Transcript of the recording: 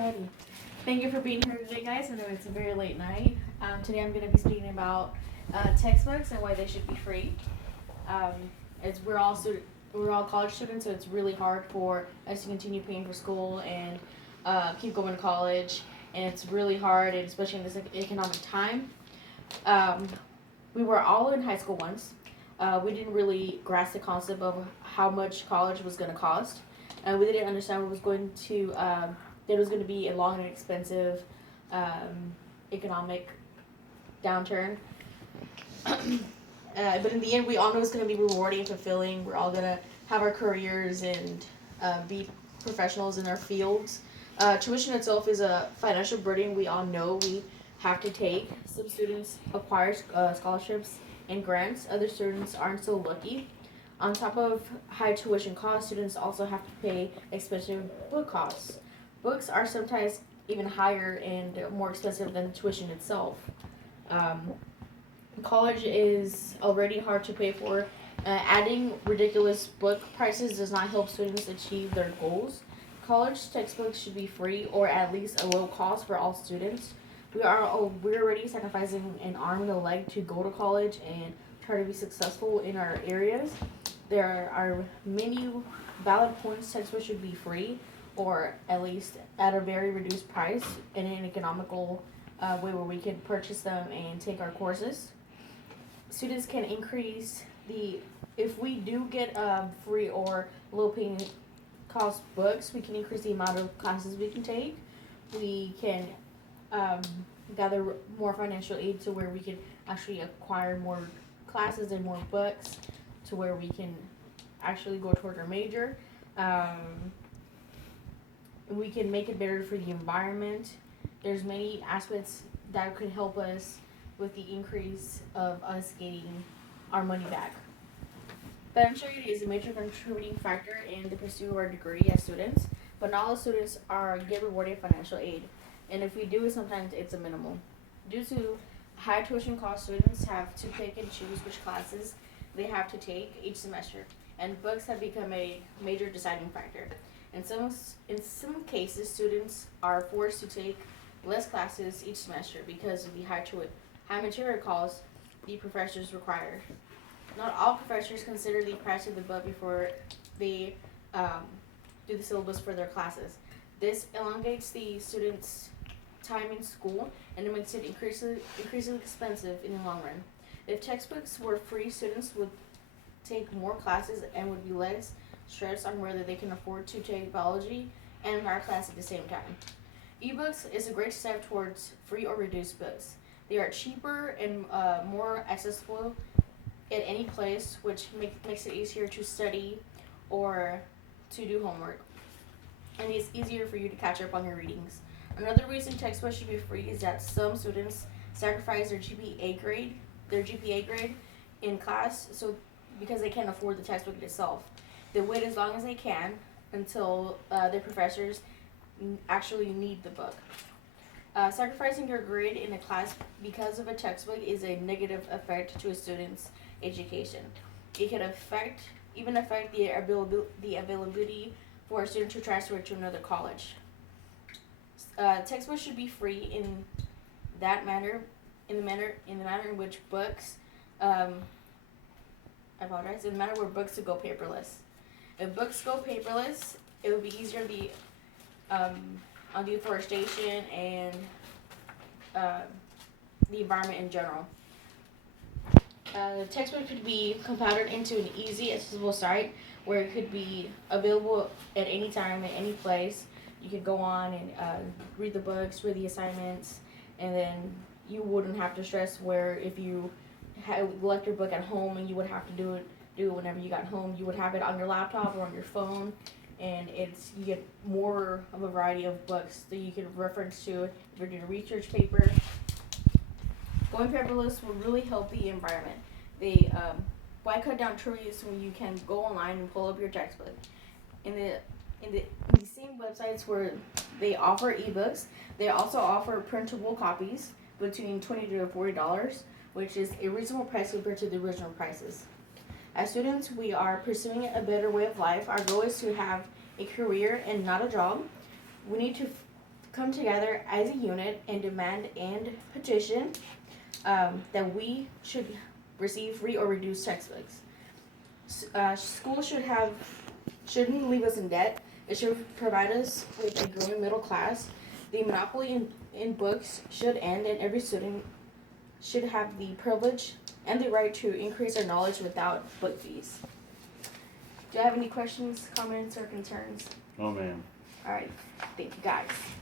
Alrighty. Thank you for being here today, guys. I know it's a very late night. Today I'm going to be speaking about textbooks and why they should be free. Um, as we're all college students, so it's really hard for us to continue paying for school and keep going to college. And it's really hard, and especially in this economic time. Um, we were all in high school once. We didn't really grasp the concept of how much college was going to cost. We didn't understand what was going to that it was going to be a long and expensive economic downturn. But in the end, we all know it's going to be rewarding and fulfilling. We're all going to have our careers and be professionals in our fields. Tuition itself is a financial burden we all know we have to take. Some students acquire scholarships and grants. Other students aren't so lucky. On top of high tuition costs, students also have to pay expensive book costs. Books are sometimes even higher and more expensive than the tuition itself. Um, College is already hard to pay for. Adding ridiculous book prices does not help students achieve their goals. College textbooks should be free or at least a low cost for all students. We're already sacrificing an arm and a leg to go to college and try to be successful in our areas. There are many valid points textbooks should be free or at least at a very reduced price in an economical way where we can purchase them and take our courses. Students can increase if we do get free or low paying cost books, we can increase the amount of classes we can take. We can gather more financial aid to where we can actually acquire more classes and more books to where we can actually go toward our major. We can make it better for the environment. There's many aspects that could help us with the increase of us getting our money back. Financial aid is a major contributing factor in the pursuit of our degree as students, but not all students get rewarded financial aid. And if we do, sometimes it's a minimal. Due to high tuition costs, students have to pick and choose which classes they have to take each semester, and books have become a major deciding factor. In some cases, students are forced to take less classes each semester because of the high material costs the professors require. Not all professors consider the price of the book before they do the syllabus for their classes. This elongates the students' time in school and it makes it increasingly expensive in the long run. If textbooks were free, students would take more classes and would be less stressed on whether they can afford to take biology and our class at the same time. Ebooks is a great step towards free or reduced books. They are cheaper and more accessible at any place, which makes it easier to study or to do homework. And it's easier for you to catch up on your readings. Another reason textbooks should be free is that some students sacrifice their GPA grade in class, so because they can't afford the textbook itself. They wait as long as they can until their professors actually need the book. Sacrificing your grade in a class because of a textbook is a negative effect to a student's education. It could even affect the availability for a student to transfer to another college. Textbooks should be free in that manner, in the manner in which books. I apologize. In the manner where books would go paperless. If books go paperless, it would be easier on deforestation and the environment in general. The textbook could be compiled into an easy, accessible site where it could be available at any time, at any place. You could go on and read the books, read the assignments, and then you wouldn't have to stress where if you left your book at home and you would have to do it whenever you got home. You would have it on your laptop or on your phone, and you get more of a variety of books that you can reference to if you're doing a research paper. Going paperless will really help the environment. Why cut down trees when you can go online and pull up your textbook? In the same websites where they offer ebooks, they also offer printable copies between $20 to $40, which is a reasonable price compared to the original prices. As students, we are pursuing a better way of life. Our goal is to have a career and not a job. We need to come together as a unit and demand and petition that we should receive free or reduced textbooks. School shouldn't leave us in debt. It should provide us with a growing middle class. The monopoly in books should end, and every student should have the privilege and the right to increase their knowledge without book fees. Do you have any questions, comments, or concerns? Oh, man. All right. Thank you, guys.